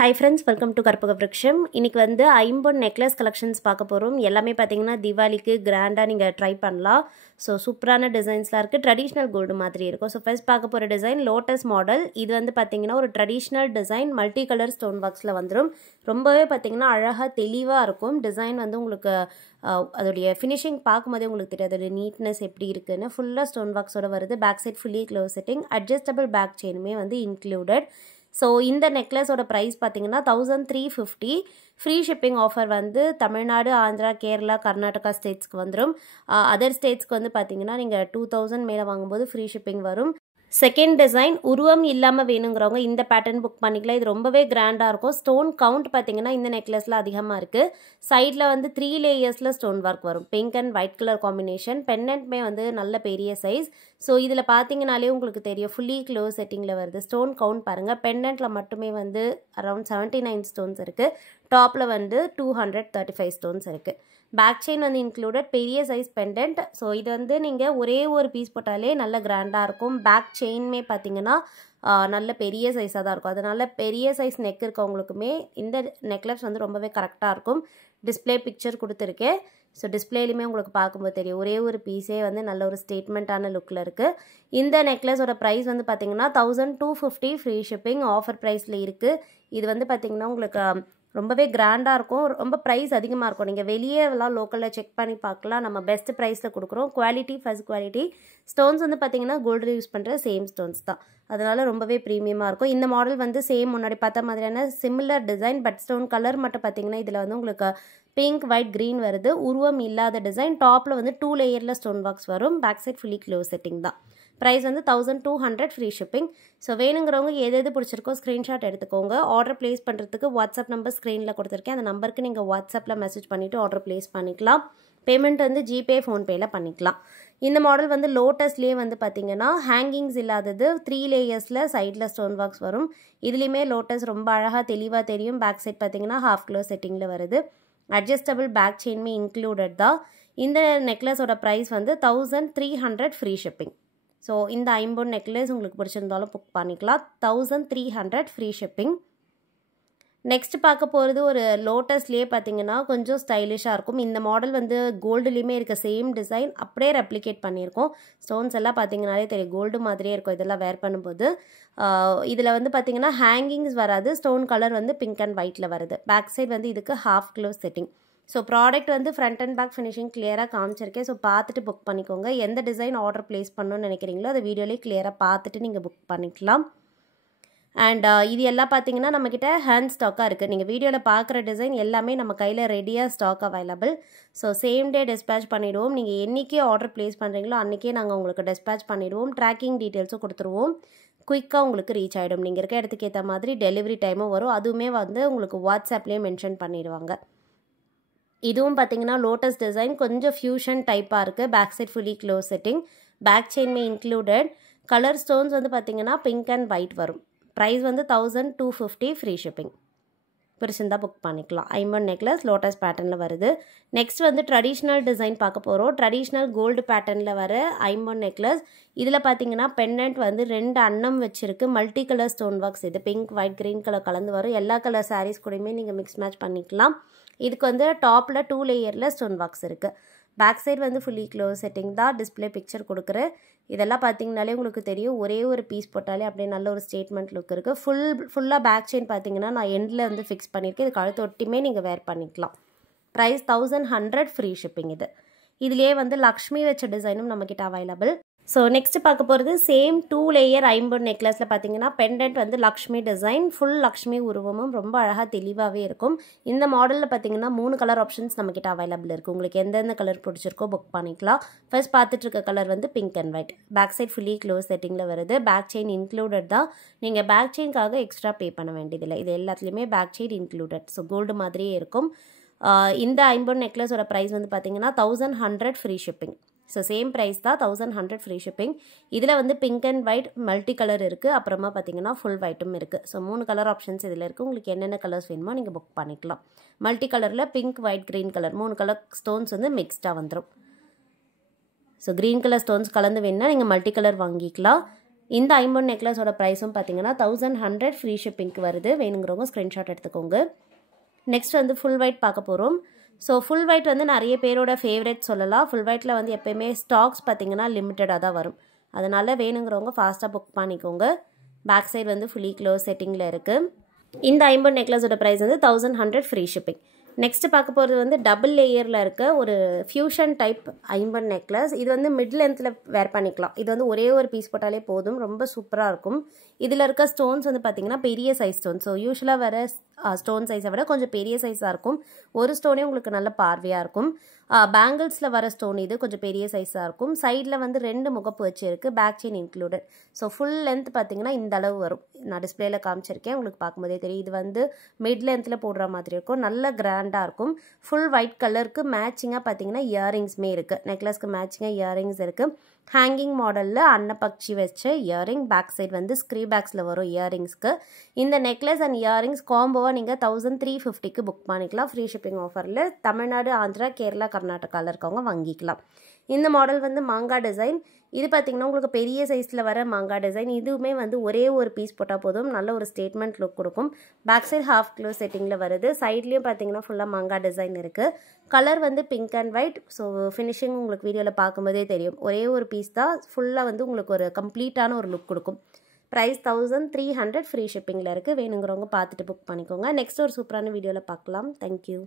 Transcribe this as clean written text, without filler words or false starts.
Hi friends, welcome to Karpaga Vriksham. இன்னைக்கு வந்து ஐம்பொன் நெக்லஸ் கலெக்ஷன்ஸ் பார்க்க போறோம். எல்லாமே பாத்தீங்கன்னா தீபாவளிக்கு கிராண்டா நீங்க ட்ரை பண்ணலாம். சோ சூப்பரான டிசைன்ஸ்லாம் இருக்கு. ட்ரெடிஷனல் கோல்ட் மாதிரி இருக்கும். சோ ஃபர்ஸ்ட் பார்க்க போற டிசைன் லோட்டஸ் மாடல். இது வந்து பாத்தீங்கன்னா ஒரு traditional design multi colour stone ஒர்க்ஸ்ல வந்துரும். ரொம்பவே பாத்தீங்கன்னா அழகா தெளிவா இருக்கும். டிசைன் வந்து உங்களுக்கு அதோட ஃபினிஷிங் பாக்கும்போதே உங்களுக்கு தெரியும் அதோட நீட்னஸ் எப்படி இருக்குன்னு. ஃபுல்லா ஸ்டோன் ஒர்க்ஸோட வருது. Back side fully close setting, adjustable back செயினுமே வந்து இன்க்ளூடட். ஸோ இந்த நெக்லஸோட ப்ரைஸ் பார்த்தீங்கன்னா 1350. ஃப்ரீ ஷிப்பிங் ஆஃபர் வந்து தமிழ்நாடு, ஆந்திரா, கேரளா, கர்நாடகா ஸ்டேட்ஸ்க்கு வந்துடும். அதர் ஸ்டேட்ஸ்க்கு வந்து பார்த்தீங்கன்னா நீங்கள் 2000 மேலே வாங்கும்போது ஃப்ரீ ஷிப்பிங் வரும். செகண்ட் டிசைன் உருவம் இல்லாமல் வேணுங்கிறவங்க இந்த பேட்டர்ன் புக் பண்ணிக்கலாம். இது ரொம்பவே கிராண்டாக இருக்கும். ஸ்டோன் கவுண்ட் பார்த்தீங்கன்னா இந்த நெக்லஸில் அதிகமாக இருக்குது. சைடில் வந்து 3 லேயர்ஸில் ஸ்டோன் ஒர்க் வரும். Pink and white colour combination. பென்னண்ட்மே வந்து நல்ல பெரிய சைஸ். ஸோ இதில் பார்த்தீங்கனாலே உங்களுக்கு தெரியும் ஃபுல்லி க்ளோஸ் செட்டிங்கில் வருது. ஸ்டோன் கவுண்ட் பாருங்கள். பென்னண்ட்டில் மட்டுமே வந்து அரௌண்ட் 79 ஸ்டோன்ஸ் இருக்குது. டாப்பில் வந்து 235 ஸ்டோன்ஸ் இருக்குது. பேக் செயின் வந்து இன்க்ளூடட், பெரிய சைஸ் பெண்டன்ட். ஸோ இது வந்து நீங்கள் ஒரே ஒரு பீஸ் போட்டாலே நல்ல கிராண்டாக இருக்கும். பேக் செயின்மே பார்த்தீங்கன்னா நல்ல பெரிய சைஸாக தான் இருக்கும். அதனால் பெரிய சைஸ் நெக் இருக்கவங்களுக்குமே இந்த நெக்லஸ் வந்து ரொம்பவே கரெக்டாக இருக்கும். டிஸ்பிளே பிக்சர் கொடுத்துருக்கேன். ஸோ டிஸ்பிளேலையுமே உங்களுக்கு பார்க்கும்போது தெரியும் ஒரே ஒரு பீஸே வந்து நல்ல ஒரு ஸ்டேட்மெண்ட்டான லுக்கில் இருக்குது. இந்த நெக்லஸோட ப்ரைஸ் வந்து பார்த்தீங்கன்னா 1250 ஃப்ரீ ஷிப்பிங் ஆஃபர் ப்ரைஸில் இருக்குது. இது வந்து பார்த்தீங்கன்னா உங்களுக்கு ரொம்பவே கிராண்டாக இருக்கும். ரொம்ப ப்ரைஸ் அதிகமாக இருக்கும். நீங்கள் வெளியே எல்லாம் லோக்கலில் செக் பண்ணி பார்க்கலாம். நம்ம பெஸ்ட் ப்ரைஸில் கொடுக்குறோம். Quality first quality. ஸ்டோன்ஸ் வந்து பார்த்தீங்கன்னா கோல்டு யூஸ் பண்ணுற சேம் ஸ்டோன்ஸ் தான். அதனால் ரொம்பவே ப்ரீமியமாக இருக்கும். இந்த மாடல் வந்து சேம் முன்னாடி பார்த்த மாதிரியான similar design. But stone colour மட்டும் பார்த்தீங்கன்னா இதில் வந்து உங்களுக்கு பிங்க், ஒயிட், க்ரீன் வருது. உருவம் இல்லாத டிசைன். டாப்பில் வந்து 2 லேயரில் ஸ்டோன் ஒர்க்ஸ் வரும். Back side fully close setting தான். ப்ரைஸ் வந்து 1200 ஃப்ரீ ஷிப்பிங். ஸோ வேணுங்கிறவங்க எது பிடிச்சிருக்கோ ஸ்க்ரீன்ஷாட் எடுத்துக்கோங்க. ஆர்டர் ப்ளேஸ் பண்ணுறதுக்கு வாட்ஸ்அப் நம்பர் ஸ்க்ரீனில் கொடுத்துருக்கேன். அந்த நம்பருக்கு நீங்கள் வாட்ஸ்அப்பில் மெசேஜ் பண்ணிவிட்டு ஆர்டர் ப்ளேஸ் பண்ணிக்கலாம். பேமெண்ட் வந்து ஜிபே, ஃபோன்பேயில் பண்ணிக்கலாம். இந்த மாடல் வந்து லோட்டஸ்லேயே வந்து பார்த்தீங்கன்னா ஹேங்கிங்ஸ் இல்லாதது. 3 லேயர்ஸில் சைடில் ஸ்டோன் ஒர்க்ஸ் வரும். இதுலேயுமே லோட்டஸ் ரொம்ப அழகாக தெளிவாக தெரியும். பேக் சைட் பார்த்தீங்கன்னா ஹாஃப் க்ளோ செட்டிங்கில் வருது. அட்ஜஸ்டபிள் பேக் செயின்மே இன்க்ளூடட் தான். இந்த நெக்லஸோட ப்ரைஸ் வந்து 1300 ஃப்ரீ ஷிப்பிங். ஸோ இந்த ஐம்பொன் நெக்லஸ் உங்களுக்கு பிடிச்சிருந்தாலும் புக் பண்ணிக்கலாம். 1300 ஃப்ரீ ஷிப்பிங். நெக்ஸ்ட் பார்க்க போகிறது ஒரு லோட்டஸ்லேயே பார்த்தீங்கன்னா கொஞ்சம் ஸ்டைலிஷாக இருக்கும். இந்த மாடல் வந்து கோல்டுலேயுமே இருக்க சேம் டிசைன் அப்படியே ரெப்ளிகேட் பண்ணியிருக்கோம். ஸ்டோன்ஸ் எல்லாம் பார்த்தீங்கன்னாலே தெரியும் கோல்டு மாதிரியே இருக்கும் இதெல்லாம் வேர் பண்ணும்போது. இதில் வந்து பார்த்தீங்கன்னா ஹேங்கிங்ஸ் வராது. ஸ்டோன் கலர் வந்து பிங்க் அண்ட் ஒயிட்டில் வருது. பேக் சைடு வந்து இதுக்கு half close setting. So product வந்து ஃப்ரண்ட் அண்ட் பேக் ஃபினிஷிங் கிளியராக காமிச்சிருக்கேன். ஸோ பார்த்துட்டு புக் பண்ணிக்கோங்க. எந்த டிசைன் ஆர்டர் ப்ளேஸ் பண்ணணும்னு நினைக்கிறீங்களோ அதை வீடியோலேயே கிளியராக பார்த்துட்டு நீங்கள் புக் பண்ணிக்கலாம். அண்ட் இது எல்லாம் பார்த்தீங்கன்னா நம்மக்கிட்ட ஹேண்ட் ஸ்டாக்காக இருக்குது. நீங்கள் வீடியோவில் பார்க்குற டிசைன் எல்லாமே நம்ம கையில் ரெடியாக stock available. So same day dispatch பண்ணிவிடுவோம். நீங்கள் என்றைக்கே ஆர்டர் ப்ளேஸ் பண்ணுறீங்களோ அன்றைக்கே நாங்கள் உங்களுக்கு டிஸ்பேச் பண்ணிவிடுவோம். ட்ராக்கிங் டீட்டெயில்ஸும் கொடுத்துருவோம். குயிக்காக உங்களுக்கு ரீச் ஆகிடும். நீங்கள் இருக்க இடத்துக்கு ஏற்ற மாதிரி டெலிவரி டைமும் வரும். அதுவுமே வந்து உங்களுக்கு வாட்ஸ்அப்லேயே மென்ஷன் பண்ணிடுவாங்க. இதுவும் பார்த்தீங்கன்னா லோட்டஸ் டிசைன் கொஞ்சம் ஃபியூஷன் டைப்பாக இருக்குது. Back side fully close setting. Back செயின்மே இன்க்ளூடட். கலர் ஸ்டோன்ஸ் வந்து பார்த்தீங்கன்னா பிங்க் அண்ட் ஒயிட் வரும். ப்ரைஸ் வந்து 1250 ஃப்ரீ ஷிப்பிங். பிடிச்சிருந்தால் புக் பண்ணிக்கலாம். ஐம்பொன் நெக்லஸ் லோட்டஸ் பேட்டர்னில் வருது. நெக்ஸ்ட் வந்து ட்ரெடிஷ்னல் டிசைன் பார்க்க போகிறோம். ட்ரெடிஷ்னல் கோல்டு பேட்டர்னில் வர ஐம்பொன் நெக்லஸ். இதில் பார்த்தீங்கன்னா பென்னண்ட் வந்து 2 அன்னம் வச்சுருக்கு. Multi colour stone works. இது பிங்க், ஒயிட், க்ரீன் கலர் கலந்து வரும். எல்லா கலர் சாரீஸ் கூடயுமே நீங்கள் மிக்ஸ் மேட்ச் பண்ணிக்கலாம். இதுக்கு வந்து டாப்பில் 2 லேயரில் ஸ்டோன் ஒர்க்ஸ் இருக்குது. பேக் சைடு வந்து ஃபுல்லி க்ளோஸ் செட்டிங் தான். டிஸ்பிளே பிக்சர் கொடுக்குறேன். இதெல்லாம் பார்த்தீங்கனாலே உங்களுக்கு தெரியும் ஒரே ஒரு பீஸ் போட்டாலே அப்படியே நல்ல ஒரு ஸ்டேட்மெண்ட் லுக் இருக்குது. ஃபுல்லாக பேக் செயின் பார்த்தீங்கன்னா நான் எண்டில் வந்து ஃபிக்ஸ் பண்ணியிருக்கேன். இது கழுத்து ஒட்டியுமே நீங்கள் வேர் பண்ணிக்கலாம். Price 1100 free shipping. இதுலேயே வந்து லக்ஷ்மி வச்ச டிசைனும் நம்மக்கிட்ட அவைலபிள். ஸோ நெக்ஸ்ட் பார்க்க போகிறது சேம் 2 லேயர் ஐம்பொன் நெக்லஸில் பார்த்தீங்கன்னா பெண்டன்ட் வந்து லக்ஷ்மி டிசைன். ஃபுல் லக்ஷ்மி உருவமும் ரொம்ப அழகாக தெளிவாகவே இருக்கும். இந்த மாடலில் பார்த்தீங்கன்னா 3 கலர் ஆப்ஷன்ஸ் நம்மக்கிட்ட அவைலபிள் இருக்குது. உங்களுக்கு எந்தெந்த கலர் பிடிச்சிருக்கோ புக் பண்ணிக்கலாம். ஃபர்ஸ்ட் பார்த்துட்டு இருக்க கலர் வந்து pink and white. Back side fully close செட்டிங்கில் வருது. பேக் செயின் இன்க்ளூடட் தான். நீங்கள் பேக் செயின்காக எக்ஸ்ட்ரா பே பண்ண வேண்டியதில்லை. இது எல்லாத்துலேயுமே back chain included. So gold மாதிரியே இருக்கும். இந்த ஐம்பொன் நெக்லஸோட ப்ரைஸ் வந்து பார்த்தீங்கன்னா 1100 free shipping. So same price தான். 1100 ஃப்ரீ ஷிப்பிங். இதில் வந்து pink and white multi colour இருக்குது. அப்புறமா பார்த்தீங்கன்னா ஃபுல் ஒயிட்டும் இருக்குது. ஸோ 3 கலர் ஆப்ஷன்ஸ் இதில் இருக்குது. உங்களுக்கு என்னென்ன கலர்ஸ் வேணுமோ நீங்கள் புக் பண்ணிக்கலாம். மல்டி கலரில் pink, white, green colour 3 colour stones வந்து மிக்ஸ்டாக வந்துடும். ஸோ க்ரீன் கலர் ஸ்டோன்ஸ் கலந்து வேணுன்னா நீங்கள் மல்டி கலர் வாங்கிக்கலாம். இந்த ஐம்பொன் நெக்லஸோட ப்ரைஸும் பார்த்தீங்கன்னா 1100 ஃப்ரீ ஷிப்பிங்க்கு வருது. வேணுங்கிறவங்க ஸ்க்ரீன்ஷாட் எடுத்துக்கோங்க. நெக்ஸ்ட் வந்து ஃபுல் ஒயிட் பார்க்க போகிறோம். ஸோ ஃபுல் ஒயிட் வந்து நிறைய பேரோட ஃபேவரட் சொல்லலாம். ஃபுல் ஒயிட்டில் வந்து எப்போயுமே ஸ்டாக்ஸ் பார்த்தீங்கன்னா லிமிட்டடாக தான் வரும். அதனால் வேணுங்கிறவங்க ஃபாஸ்ட்டாக புக் பண்ணிக்கோங்க. பேக் சைடு வந்து ஃபுல்லி க்ளோஸ் செட்டிங்கில் இருக்குது. இந்த ஐம்பொன் நெக்லஸோட ப்ரைஸ் வந்து 1100 ஃப்ரீ ஷிப்பிங். நெக்ஸ்ட்டு பார்க்க போகிறது வந்து டபுள் லேயரில் இருக்க ஒரு ஃபியூஷன் டைப் ஐம்பொன் நெக்லஸ். இது வந்து மிட் லென்த்தில் வேர் பண்ணிக்கலாம். இது வந்து ஒரே ஒரு பீஸ் போட்டாலே போதும். ரொம்ப சூப்பராக இருக்கும். இதில் இருக்க ஸ்டோன்ஸ் வந்து பார்த்திங்கன்னா பெரிய சைஸ் ஸ்டோன். ஸோ யூஸ்வலாக வர ஸ்டோன் சைஸை விட கொஞ்சம் பெரிய சைஸாக இருக்கும். ஒரு ஸ்டோனே உங்களுக்கு நல்ல பார்வையாக இருக்கும். பேங்கிள்ஸில் வர ஸ்டோன் இது கொஞ்சம் பெரிய சைஸாக இருக்கும். சைடில் வந்து 2 முகப்பு வச்சு இருக்குது. Back chain included. So full length பார்த்திங்கன்னா இந்த அளவு வரும். நான் டிஸ்பிளேல காமிச்சிருக்கேன். உங்களுக்கு பார்க்கும்போதே தெரியும். இது வந்து மிட் லென்த்தில் போடுற மாதிரி இருக்கும். நல்ல கிராண்டாக இருக்கும். ஃபுல் ஒயிட் கலருக்கு மேட்சிங்காக பார்த்திங்கன்னா இயரிங்ஸுமே இருக்குது. நெக்லஸ்க்கு மேட்சிங்காக இயரிங்ஸ் இருக்குது. ஹேங்கிங் மாடலில் அன்னப்பக்ஷி வச்ச இயரிங். பேக் சைடு வந்து ஸ்க்ரீ பேக்ஸில் வரும் இயரிங்ஸ்க்கு. இந்த நெக்லஸ் அண்ட் இயரிங்ஸ் காம்போவாக நீங்கள் 1350க்கு புக் பண்ணிக்கலாம். ஃப்ரீ ஷிப்பிங் ஆஃபரில் தமிழ்நாடு, ஆந்திரா, கேரளா, கர்நாடகாவில் இருக்கவங்க வாங்கிக்கலாம். இந்த மாடல் வந்து மாங்காய் டிசைன். இது பார்த்திங்கன்னா உங்களுக்கு பெரிய சைஸில் வர மாங்காய் டிசைன். இதுவுமே வந்து ஒரே ஒரு பீஸ் போட்டால் போதும். நல்ல ஒரு ஸ்டேட்மெண்ட் லுக் கொடுக்கும். பேக் சைடு ஹாஃப் க்ளோஸ் செட்டிங்கில் வருது. சைட்லேயும் பார்த்திங்கன்னா ஃபுல்லாக மாங்காய் டிசைன் இருக்குது. கலர் வந்து pink and white. So finishing உங்களுக்கு வீடியோவில் பார்க்கும்போதே தெரியும். ஒரே ஒரு பீஸ் தான் ஃபுல்லாக வந்து உங்களுக்கு ஒரு கம்ப்ளீட்டான ஒரு லுக் கொடுக்கும். ப்ரைஸ் 1300 ஃப்ரீ ஷிப்பிங்கில் இருக்குது. வேணுங்கிறவங்க பார்த்துட்டு புக் பண்ணிக்கோங்க. நெக்ஸ்ட் ஒரு சூப்பரான வீடியோவில் பார்க்கலாம். தேங்க்யூ.